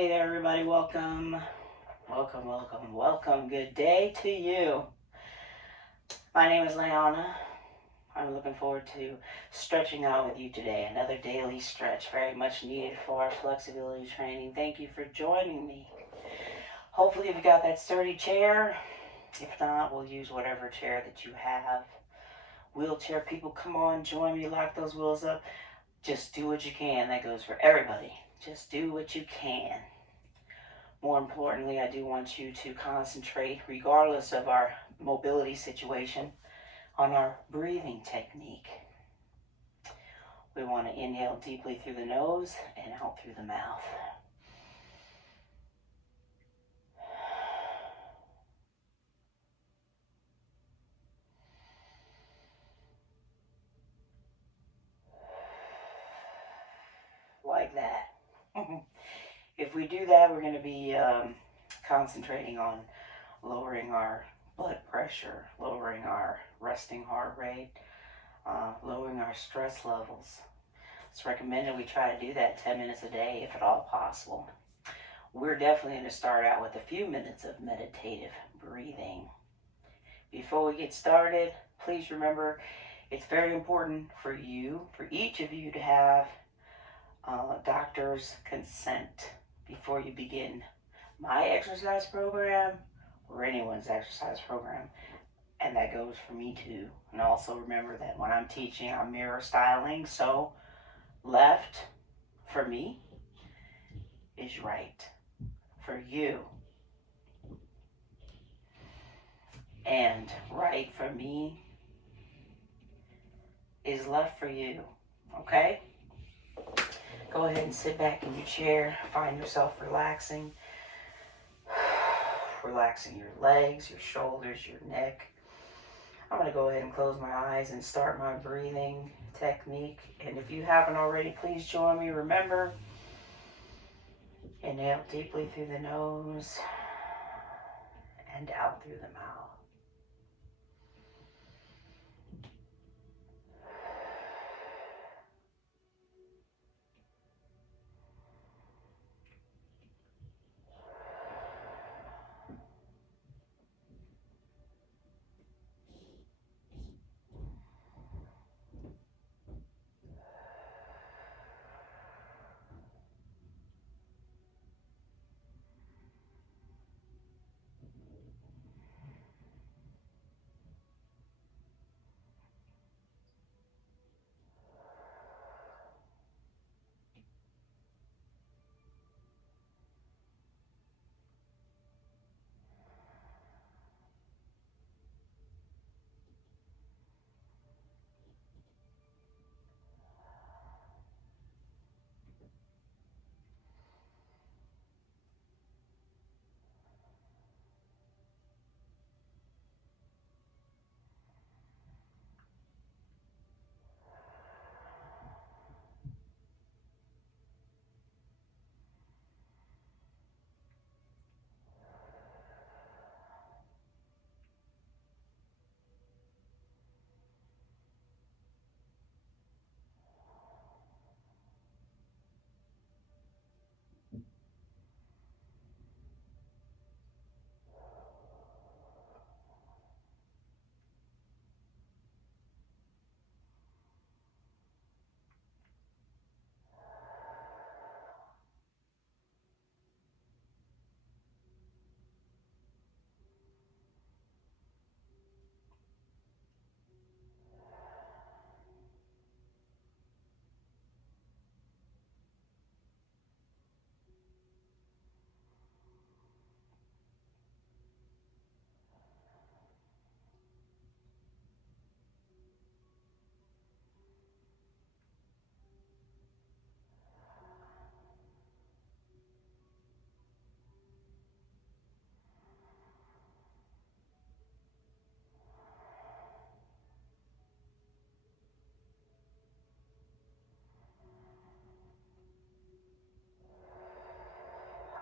Hey there, everybody. Welcome. Welcome, welcome, welcome. Good day to you. My name is Leona. I'm looking forward to stretching out with you today. Another daily stretch, very much needed for our flexibility training. Thank you for joining me. Hopefully, you've got that sturdy chair. If not, we'll use whatever chair that you have. Wheelchair people, come on, join me, lock those wheels up. Just do what you can. That goes for everybody. Just do what you can. More importantly, I do want you to concentrate, regardless of our mobility situation, on our breathing technique. We want to inhale deeply through the nose and out through the mouth. Like that. If we do that, we're going to be concentrating on lowering our blood pressure, lowering our resting heart rate, lowering our stress levels. It's recommended we try to do that 10 minutes a day if at all possible. We're definitely going to start out with a few minutes of meditative breathing. Before we get started, please remember it's very important for you, for each of you, to have doctor's consent before you begin my exercise program or anyone's exercise program. And that goes for me too. And also remember that when I'm teaching, I'm mirror styling. So left for me is right for you. And right for me is left for you. Okay? Go ahead and sit back in your chair. Find yourself relaxing. Relaxing your legs, your shoulders, your neck. I'm going to go ahead and close my eyes and start my breathing technique. And if you haven't already, please join me. Remember, inhale deeply through the nose and out through the mouth.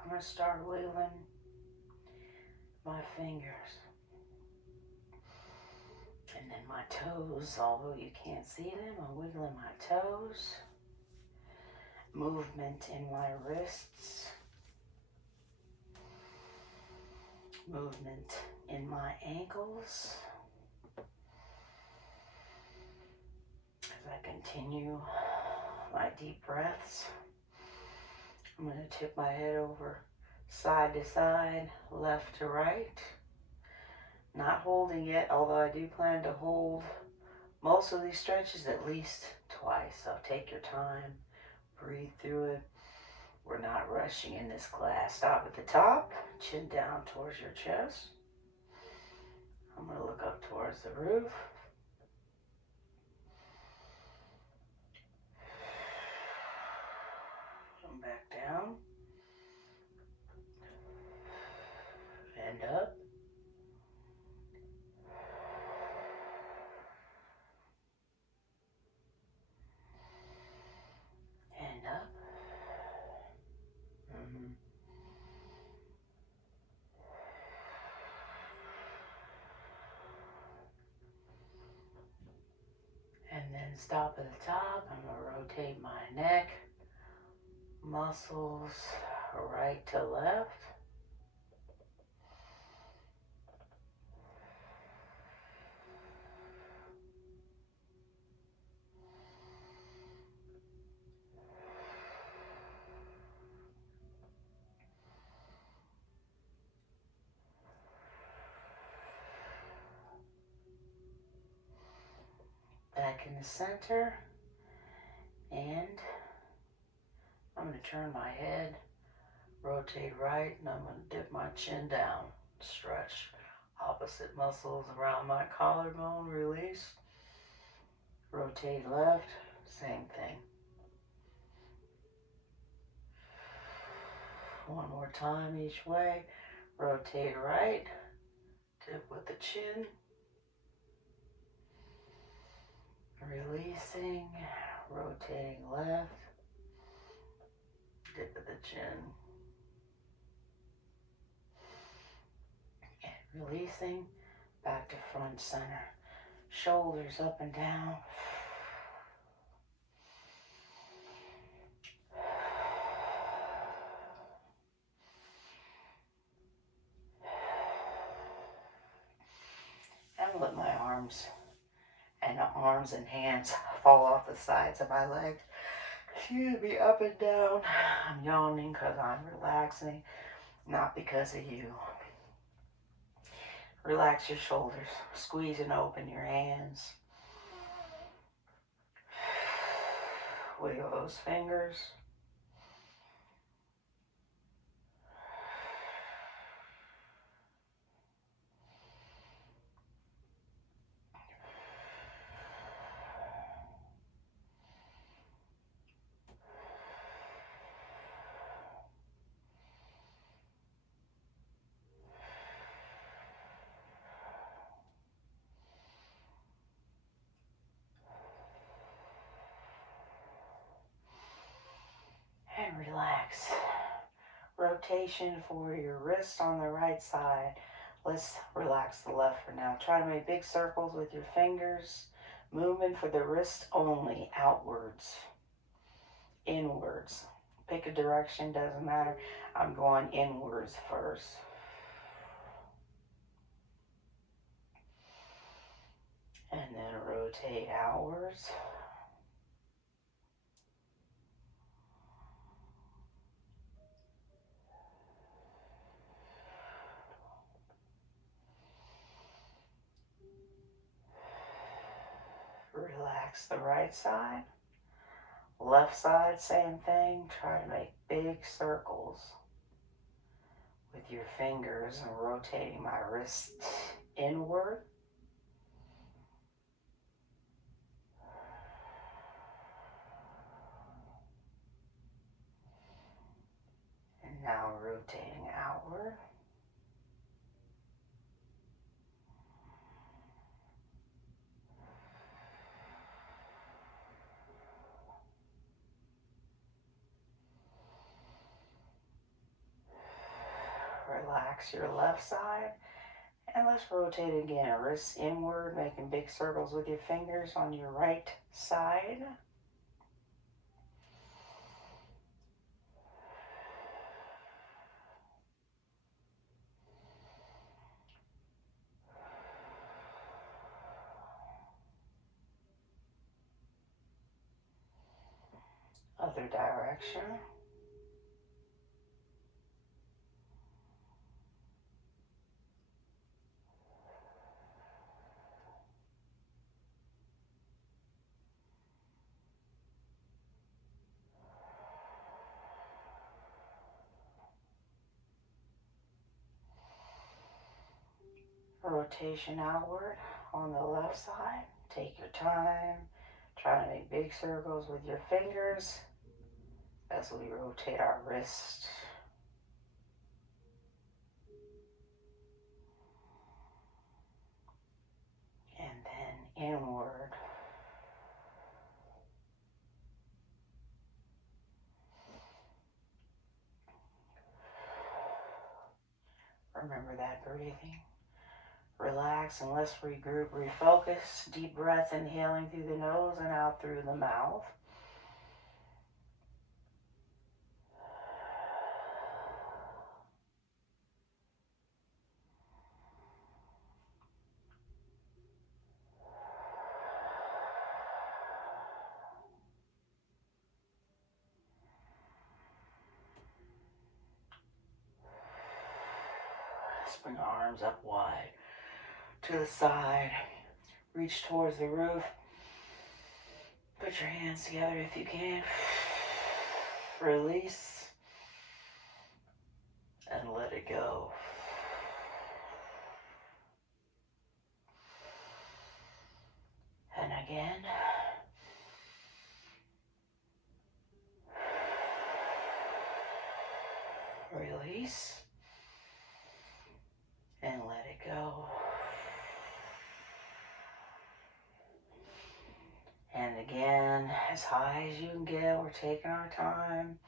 I'm going to start wiggling my fingers. And then my toes, although you can't see them, I'm wiggling my toes. Movement in my wrists. movement in my ankles as I continue my deep breaths. I'm going to tip my head over side to side, left to right. Not holding yet, although I do plan to hold most of these stretches at least twice. So take your time, breathe through it. We're not rushing in this class. Stop at the top, chin down towards your chest. I'm going to look up towards the roof. Come back down. And up. And up. And then stop at the top. I'm going to rotate my neck, muscles right to left. Back in the center. And I'm going to turn my head, rotate right, and I'm going to dip my chin down. Stretch opposite muscles around my collarbone, release. Rotate left, same thing. One more time each way. Rotate right, dip with the chin. Releasing, rotating left, dip of the chin. And releasing, back to front center. Shoulders up and down. And let my arms and hands fall off the sides of my legs. Excuse me, up and down. I'm yawning because I'm relaxing, not because of you. Relax your shoulders. Squeeze and open your hands. Wiggle those fingers. And relax. Rotation for your wrist on the right side. Let's relax the left for now. Try to make big circles with your fingers. Movement for the wrist only, outwards, inwards. Pick a direction, doesn't matter. I'm going inwards first. And then rotate outwards. Relax the right side. Left side, same thing. Try to make big circles with your fingers and rotating my wrist inward. And now rotating outward. Relax your left side. And let's rotate again. Wrists inward, making big circles with your fingers on your right side. other direction. Rotation outward on the left side. Take your time. Try to make big circles with your fingers as we rotate our wrist. And then inward. Remember that breathing. Relax and let's regroup, refocus. Deep breath, inhaling through the nose and out through the mouth. Let's bring our arms up wide to the side. Reach towards the roof. Put your hands together if you can. Release. And let it go. And again. Release. And let it go. And again, as high as you can get, we're taking our time.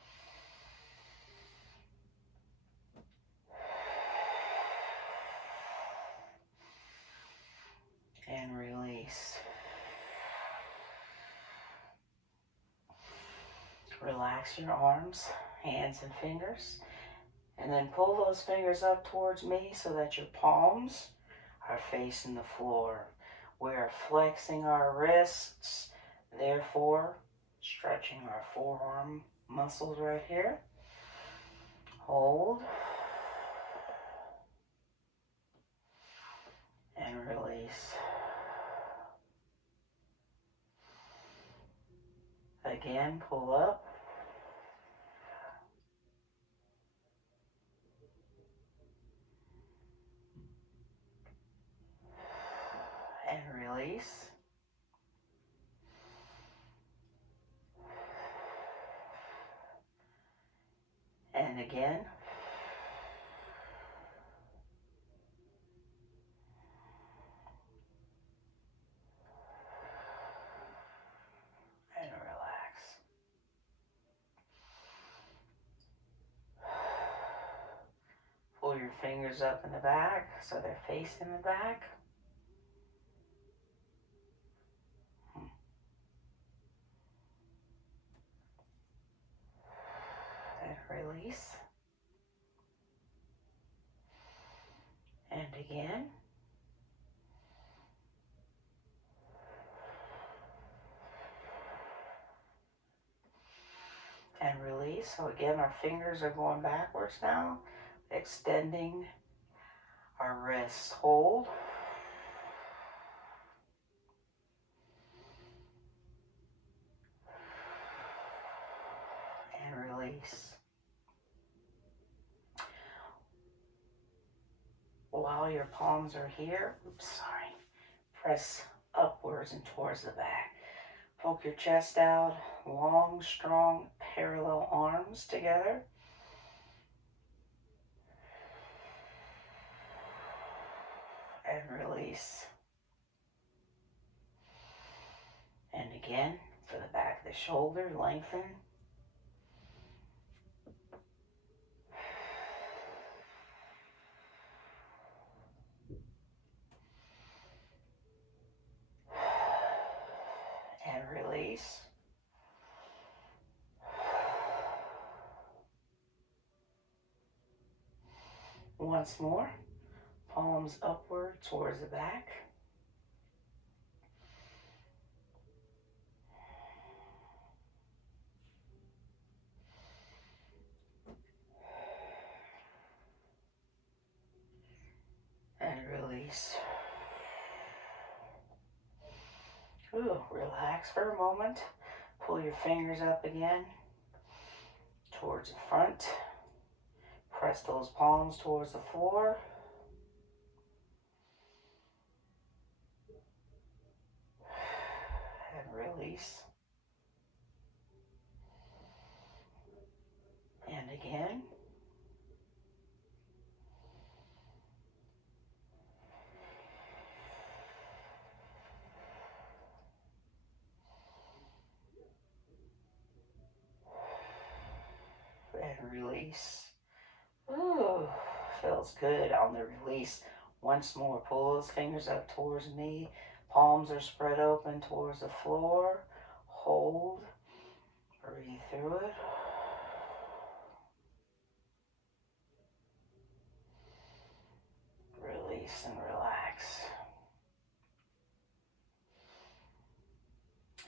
And release. Relax your arms, hands and fingers. And then pull those fingers up towards me so that your palms are facing the floor. We are flexing our wrists, therefore stretching our forearm muscles right here. Hold. And release. Again, pull up. And release. And again. And relax. Pull your fingers up in the back so they're facing the back. And release. And again. And release. So again, our fingers are going backwards now, extending our wrists. Hold. And release. While your palms are here, press upwards and towards the back. Poke your chest out, long, strong, parallel arms together. And release. And again, for the back of the shoulder, lengthen. And release. Once more, palms upward towards the back. release. Ooh, relax for a moment. Pull your fingers up again towards the front. Press those palms towards the floor. And release. And again. And release. Ooh, feels good on the release. Once more, pull those fingers up towards me. Palms are spread open towards the floor. Hold. Breathe through it. Release and relax.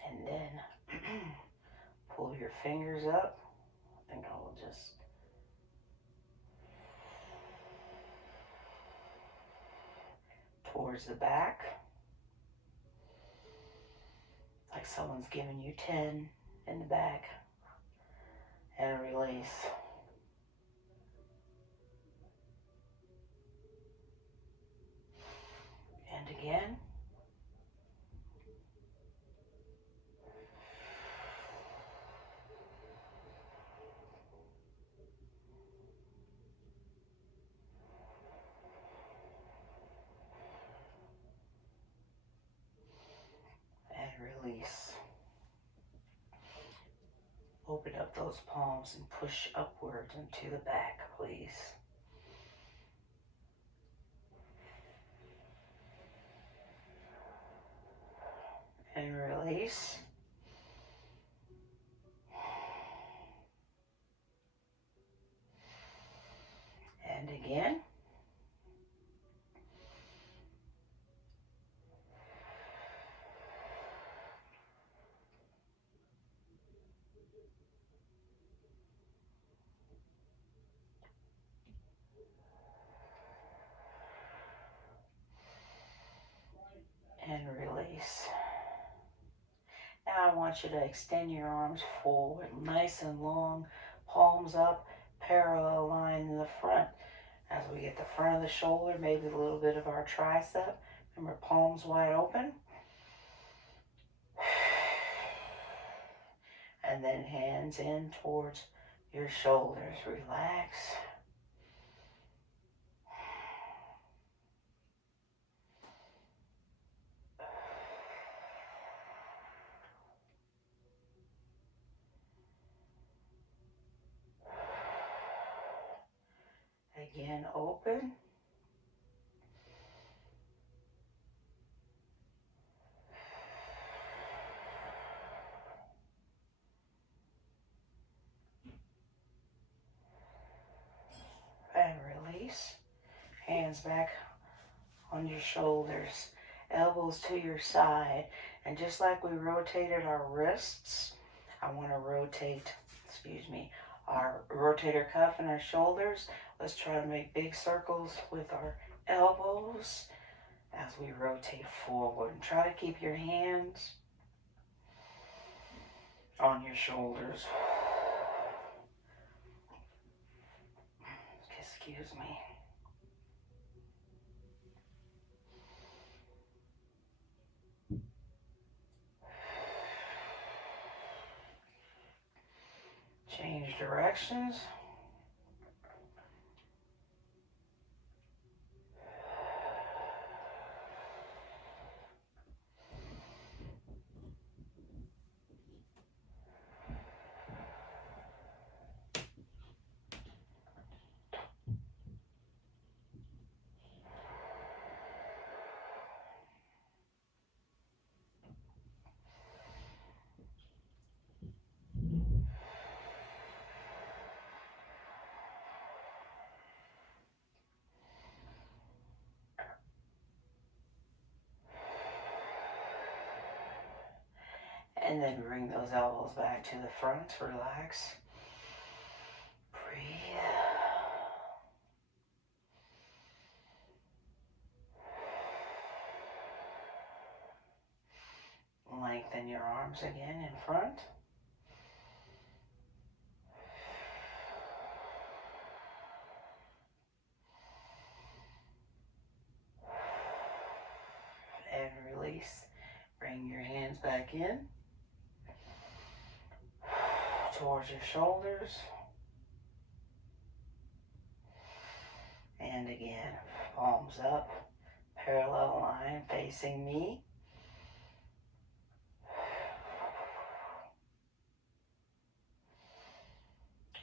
And then pull your fingers up. I think I will just towards the back. Like someone's giving you 10 in the back. And release. And again. And release. Open up those palms and push upwards into the back, please. And release. And again. And release. Now I want you to extend your arms forward, nice and long, palms up, parallel line in the front. As we get the front of the shoulder, maybe a little bit of our tricep. Remember, palms wide open. And then hands in towards your shoulders. Relax. Again, open. And release. Hands back on your shoulders. Elbows to your side. And just like we rotated our wrists, I want to rotate, our rotator cuff and our shoulders. Let's try to make big circles with our elbows as we rotate forward. And try to keep your hands on your shoulders. Excuse me. Change directions. And then bring those elbows back to the front. Relax. Breathe. arms again in front. And release. Bring your hands back in towards your shoulders. And again, palms up, parallel line facing me.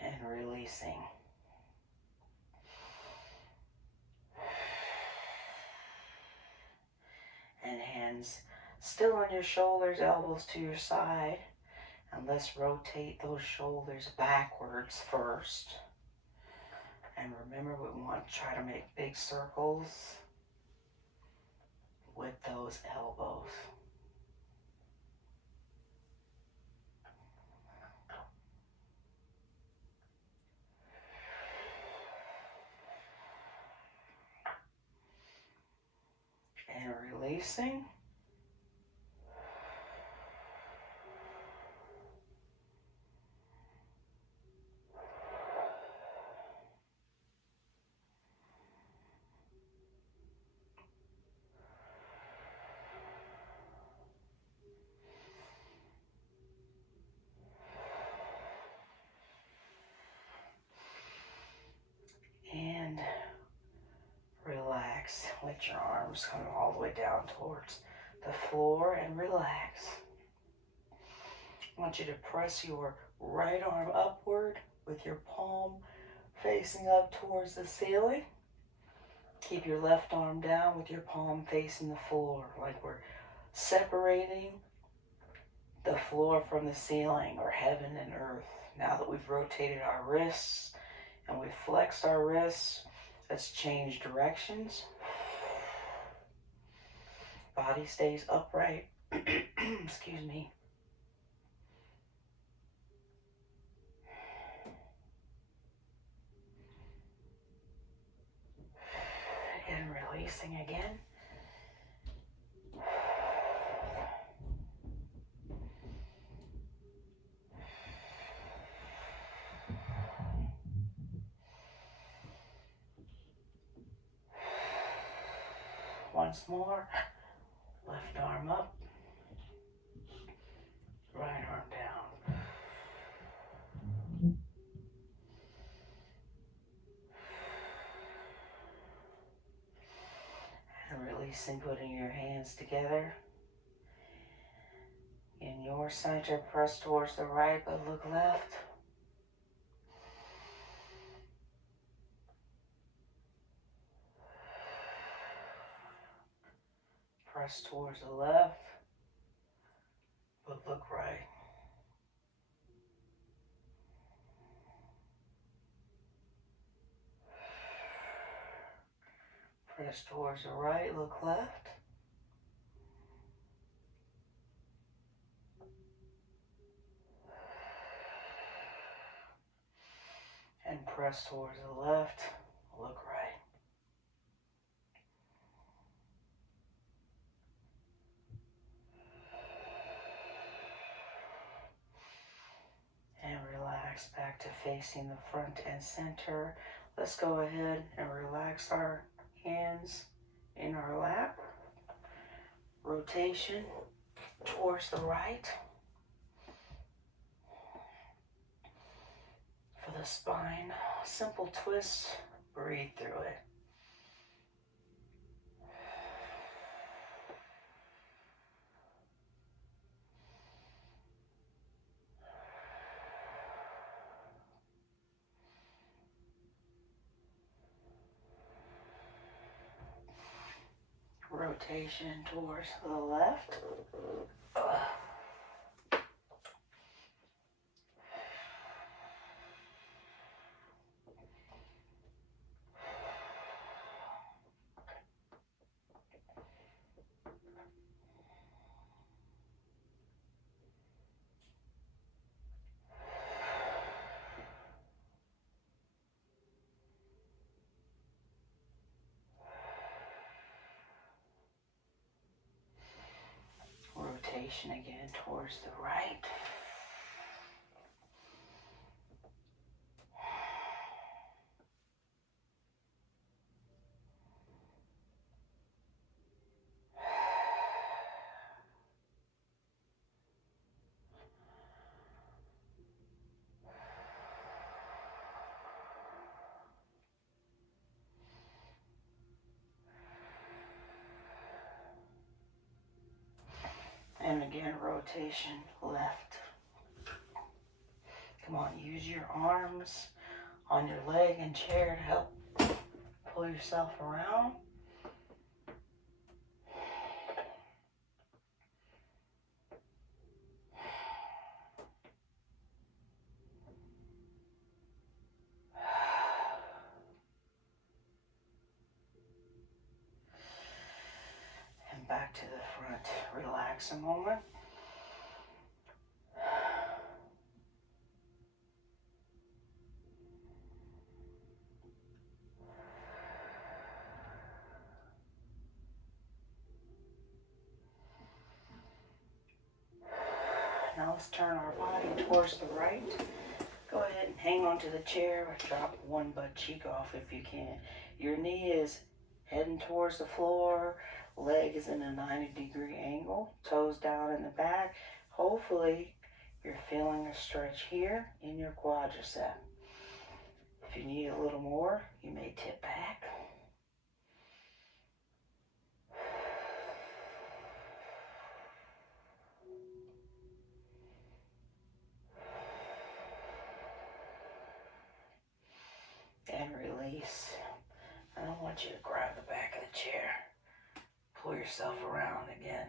And releasing. And hands still on your shoulders, elbows to your side. And let's rotate those shoulders backwards first. And remember, we want to try to make big circles with those elbows. And releasing. And relax. Let your arms come all the way down towards the floor and relax. I want you to press your right arm upward with your palm facing up towards the ceiling. Keep your left arm down with your palm facing the floor, like we're separating the floor from the ceiling, or heaven and earth. Now that we've rotated our wrists and we've flexed our wrists, let's change directions. Body stays upright. Excuse me. And releasing again. Once more. Left arm up. Right arm down. And releasing, putting your hands together. In your center, press towards the right, but look left. Press towards the left, but look right. Press towards the right, look left. And press towards the left, look right. And relax back to facing the front and center. Let's go ahead and relax our hands in our lap. Rotation towards the right. For the spine, simple twist, breathe through it. Rotation towards the left. Rotation rotation again towards the right. And again, rotation left. Come on, use your arms on your leg and chair to help pull yourself around. And back to the front. Relax a moment. Now let's turn our body towards the right. Go ahead and hang on to the chair or drop one butt cheek off if you can. Your knee is heading towards the floor. Leg is in a 90-degree angle. Toes down in the back. Hopefully you're feeling a stretch here in your quadricep. If you need a little more, you may tip back. And release. I don't want you to grab the back of the chair. Pull yourself around again.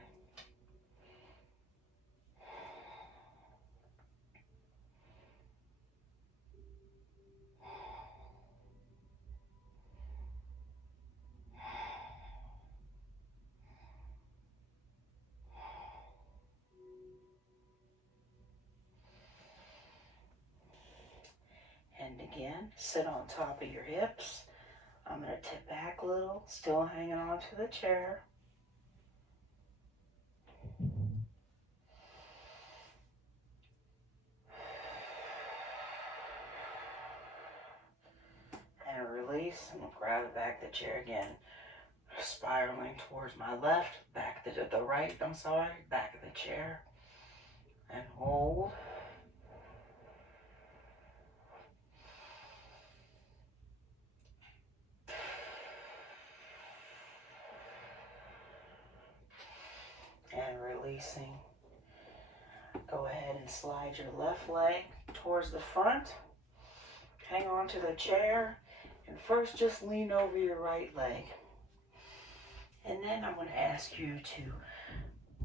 And again, sit on top of your hips. I'm going to tip back a little, still hanging on to the chair. And release, and grab the back of the chair again. Spiraling towards my left, back to the right, back of the chair. And hold. And releasing. Go ahead and slide your left leg towards the front. Hang on to the chair. And first just lean over your right leg. And then I'm going to ask you to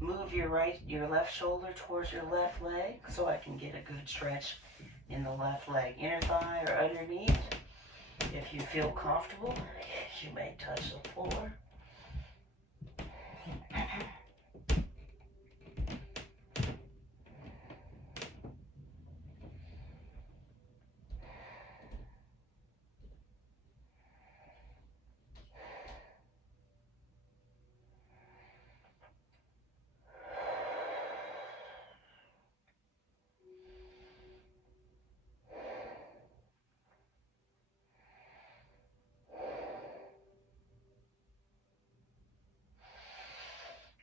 move your left shoulder towards your left leg so I can get a good stretch in the left leg, inner thigh or underneath. If you feel comfortable, you may touch the floor.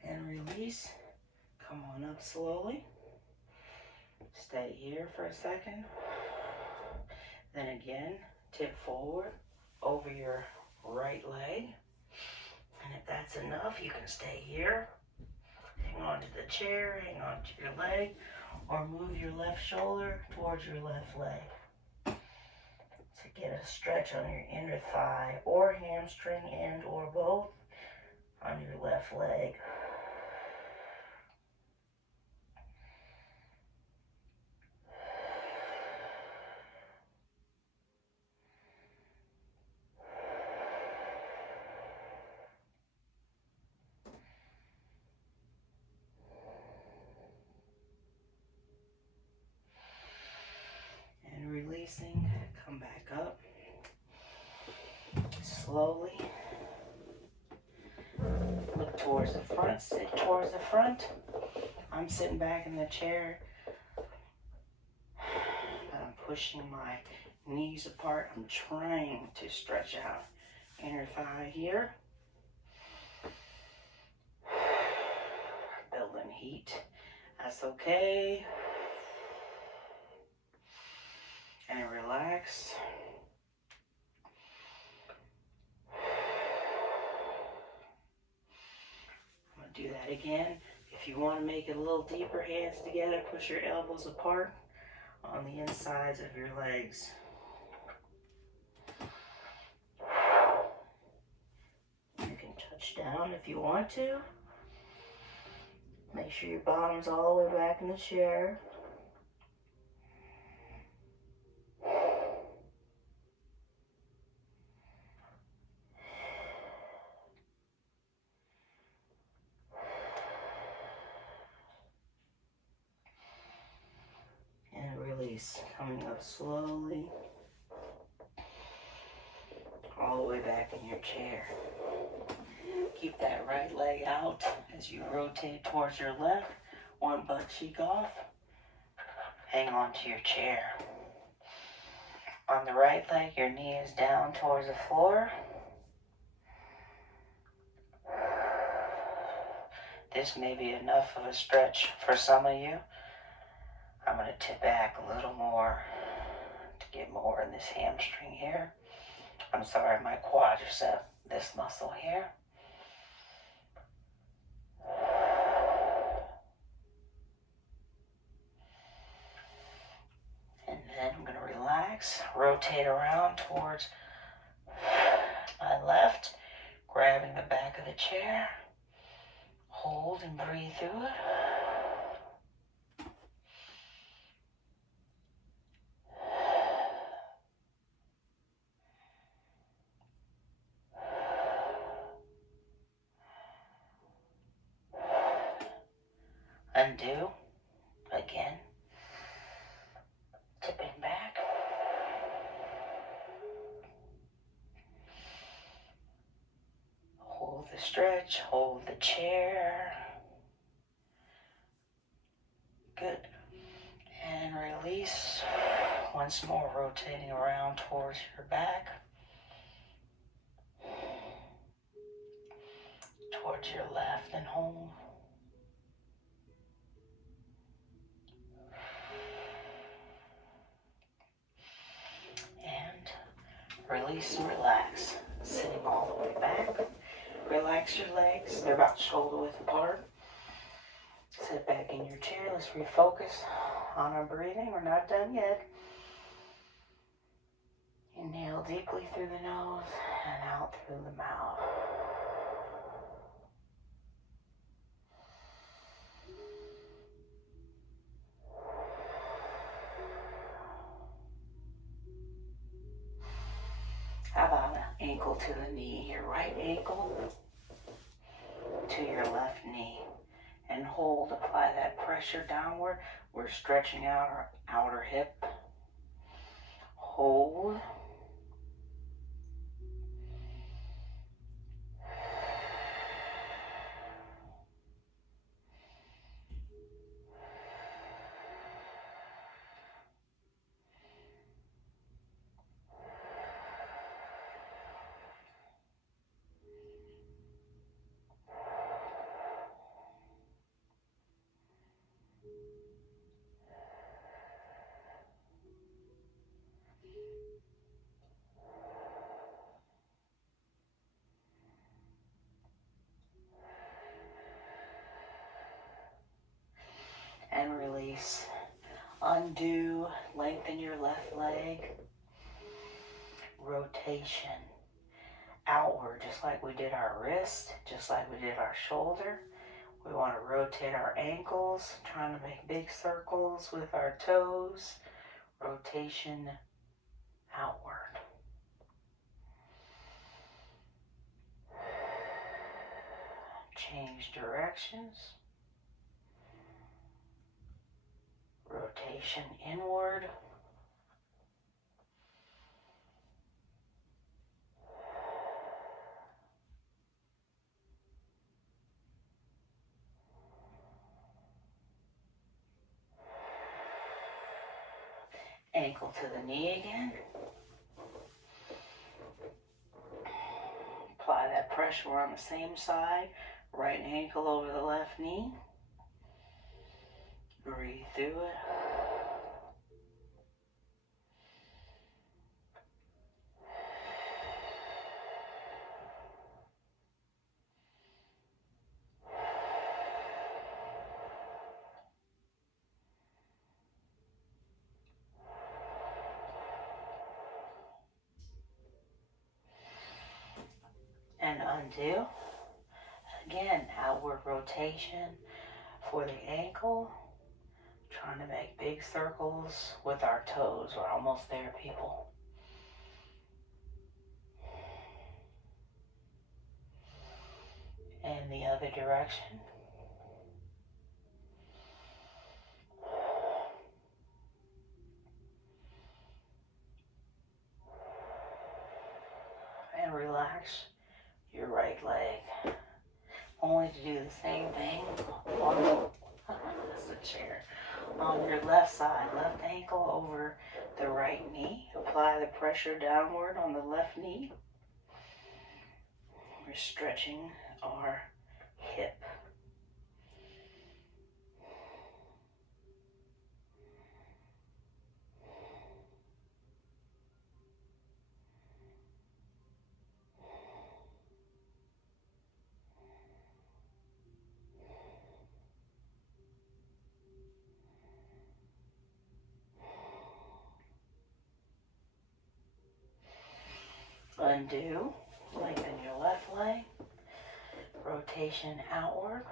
And release. Come on up slowly. Stay here for a second. Then again, tip forward over your right leg. And if that's enough, you can stay here. Hang on to the chair, hang on to your leg, or move your left shoulder towards your left leg. To get a stretch on your inner thigh or hamstring and or both on your left leg. And releasing, come back up. Slowly. Look towards the front, sit towards the front. I'm sitting back in the chair. I'm pushing my knees apart. I'm trying to stretch out inner thigh here. Building heat. That's okay. And relax. I'm going to do that again. If you want to make it a little deeper, hands together, push your elbows apart on the insides of your legs. You can touch down if you want to. Make sure your bottom's all the way back in the chair. And release, coming up slowly, all the way back in your chair. Keep that right leg out as you rotate towards your left, one butt cheek off. Hang on to your chair. On the right leg, your knee is down towards the floor. This may be enough of a stretch for some of you. I'm going to tip back a little more to get more in this hamstring here. I'm sorry, my quadricep, this muscle here. And then I'm going to relax, rotate around towards my left, grabbing the back of the chair. Hold and breathe through it. Undo. Again. Tipping back. Hold the stretch. Hold the chair. Good. And release. Once more, rotating around towards your back. Towards your left and hold. And release and relax. Sitting all the way back. Relax your legs. They're about shoulder width apart. Sit back in your chair. Let's refocus on our breathing. We're not done yet. Inhale deeply through the nose and out through the mouth. How about an ankle to the knee? Your right ankle to your left knee. And hold, apply that pressure downward. We're stretching out our outer hip. Hold. And release. Undo, lengthen your left leg. Rotation. Outward, just like we did our wrist, just like we did our shoulder. We want to rotate our ankles, trying to make big circles with our toes. Rotation outward. Change directions. Rotation inward. Ankle to the knee again. Apply that pressure on the same side. Right ankle over the left knee. Breathe through it. And undo. Again, outward rotation for the ankle. Trying to make big circles with our toes. We're almost there, people. And the other direction. And relax your right leg. Only to do the same thing on the chair. On your left side, left ankle over the right knee. Apply the pressure downward on the left knee. We're stretching our hip. Undo, lengthen your left leg, rotation outward.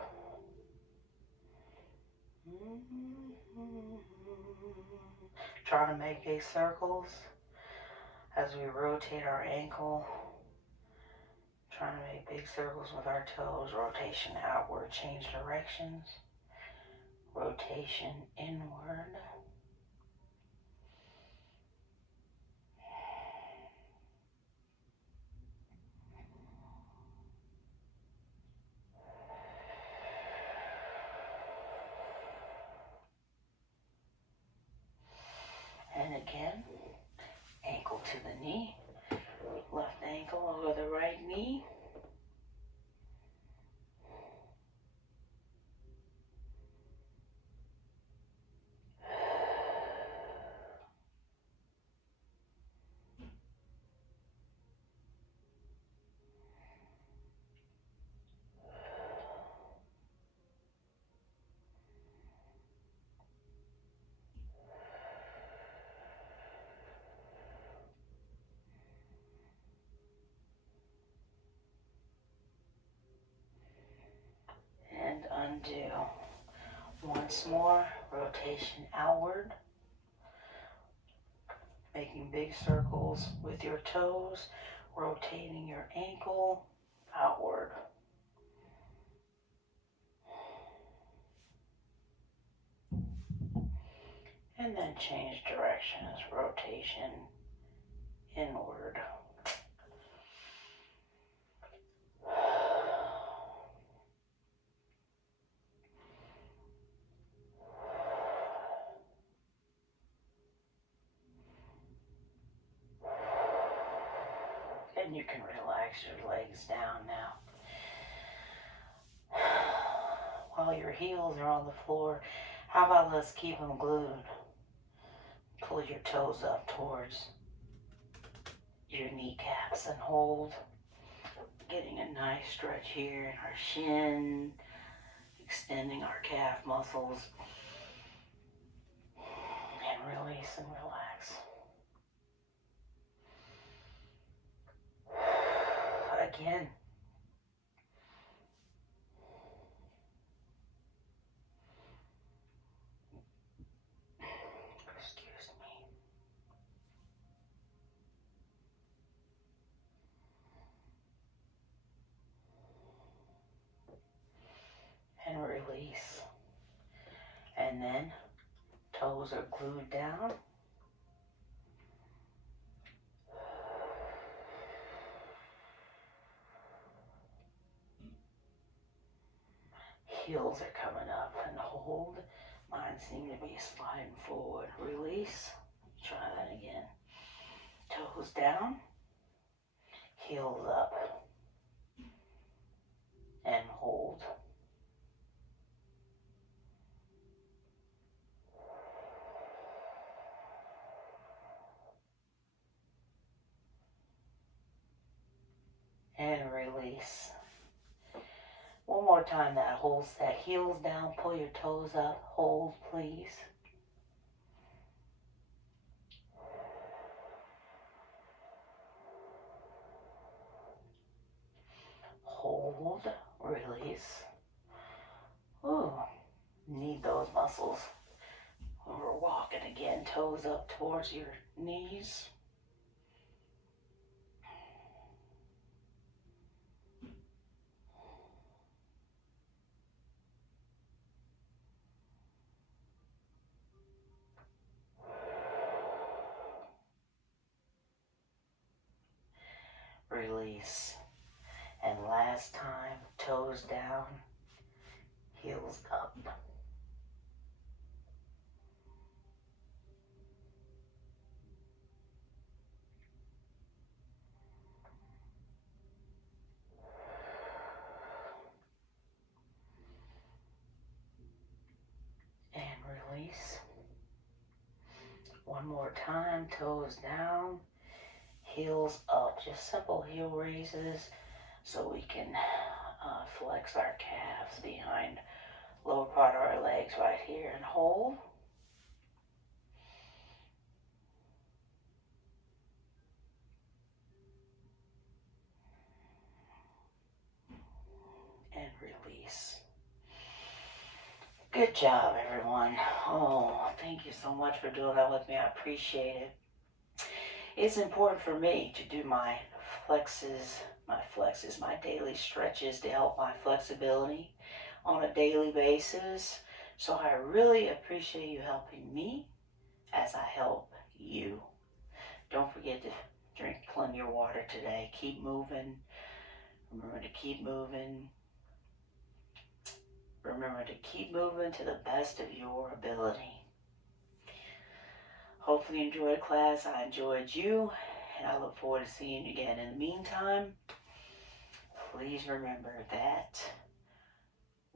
Try to make big circles as we rotate our ankle. Trying to make big circles with our toes, rotation outward, change directions, rotation inward. And again, ankle to the knee, left ankle over the right knee. And undo. Once more, rotation outward. Making big circles with your toes, rotating your ankle outward. And then change directions, rotation inward. And you can relax your legs down now. While your heels are on the floor, how about let's keep them glued? Pull your toes up towards your kneecaps and hold. Getting a nice stretch here in our shin, extending our calf muscles, and release and relax. Again. Excuse me. And release. And then toes are glued down. Heels are coming up and hold. Mine seem to be sliding forward. Release. Try that again. Toes down, heels up, and hold. And release. One more time, that holds that heels down, pull your toes up, hold please. Hold, release. Ooh, need those muscles. We're walking again, toes up towards your knees. Release. And last time, toes down, heels up. And release. One more time, toes down, heels up. Just simple heel raises so we can flex our calves behind lower part of our legs right here and hold. And release. Good job, everyone. Oh, thank you so much for doing that with me. I appreciate it. It's important for me to do my flexes, my daily stretches to help my flexibility on a daily basis. So I really appreciate you helping me as I help you. Don't forget to drink plenty of water today. Keep moving. Remember to keep moving. Remember to keep moving to the best of your ability. Hopefully you enjoyed class. I enjoyed you. And I look forward to seeing you again. In the meantime, please remember that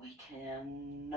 we can